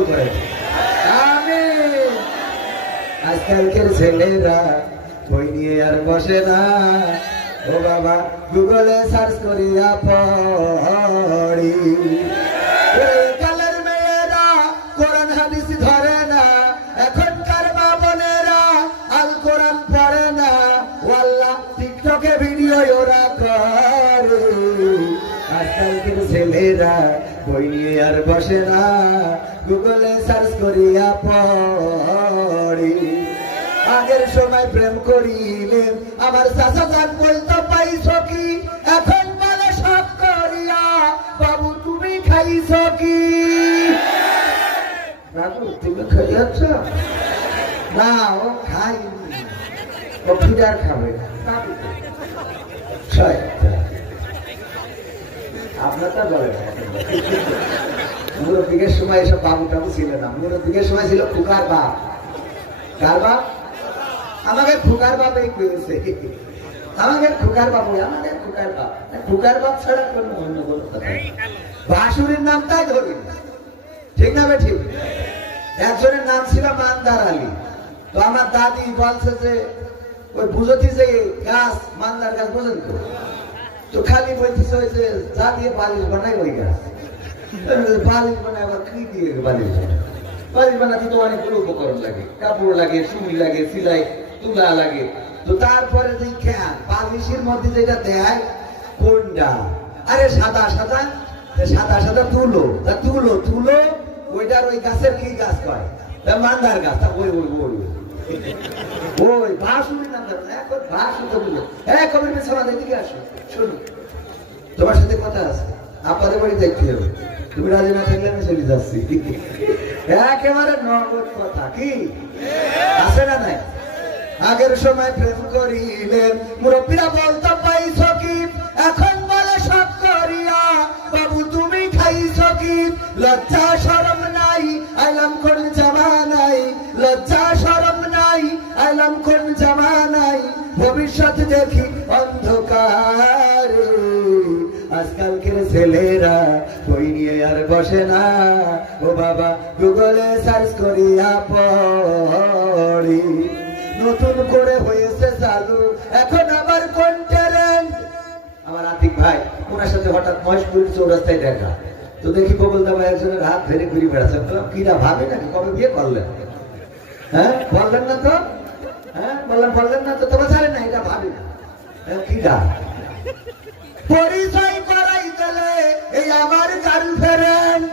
কবুল করে আজকালকের ছেলেরা বই নিয়ে আর বসে না। ও বাবা, গুগলে সার্চ মা আল পড়ে না। টিকটকে ভিডিও ওরা করে। আজকালকের ছেলেরা বই নিয়ে আর বসে না। গুগলে সার্চ করিয়া পড়ি। আগের সময় প্রেম করিলে আমার চাচা যান বলতো, পাইছো কি? এখন বলে সব করিয়া। বাবু, তুমি খাইছো কি? বাবু, তুমি খাইয়াছ? না, ও খাইনি। ও ফিডার খাবে। শয়তান। আপনার তা বলে না। মুরব্বীদের সময় এসব বাবু টাবু ছিল না। সময় ছিল ফুকার বাপ। কার বাপ? আমাকে ফুকার আমাকে ফুকার বাবু আমাকে ফুকার বাপ। ফুকার বাপ ছাড়া কোনো অন্য কোনো কথা। বাসুরের ধরি ঠিক না ঠিক একজনের নাম ছিল মানদার আলী। তো আমার দাদি বলছে যে, ওই বুঝতি যে গাছ, মানদার গাছ বোঝেন তো? তো খালি যে দিয়ে বালিশ বানাই ওই বালিশ বানায় আবার কি দিয়ে বালিশ বালিশ বানাতে তো অনেকগুলো উপকরণ লাগে। কাপড় লাগে লাগে, সিলাই, তুলা লাগে। তো তারপরে বালিশের মধ্যে যেটা দেয়, কোনটা? আরে সাদা সাদা সাদা সাদা তুলো। তা তুলো তুলো, ওইটার ওই গাছের কি গাছ কয় মান্দার গাছ, তা ওই ওই ওই। ওই। নাম হ্যাঁ তোমার সাথে কথা আছে। বাড়ি দেখতে হবে। তুমি রাজি না থাকলে আমি চলে যাচ্ছি। একেবারে নগদ কথা, কি? আছে না নাই? আগের সময় প্রেম করিলেন। মুরব্বীরা বলতো পাইছ কি? এখন ভবিষ্যৎ দেখি অন্ধকার। আজকালকের ছেলেরা বই নিয়ে আর বসে না। ও বাবা, গুগলে সার্চ করিয়া পড়ি। নতুন করে হয়েছে চালু। এখন আবার কোন আমার আতিক ভাই, ওনার সাথে হঠাৎ মহেশপুর চৌরাস্তায় দেখা। তো দেখি বকুল দাবা একজনের হাত ধরে ঘুরে বেড়াচ্ছে। বললাম, কিরা ভাবে নাকি? কবে বিয়ে করলেন? হ্যাঁ বললেন না তো? হ্যাঁ বললাম, বললেন না তো তোমার জানে না এটা ভাবি না হ্যাঁ, কিরা পরিচয় করাই দিলে এই আমার গার্লফ্রেন্ড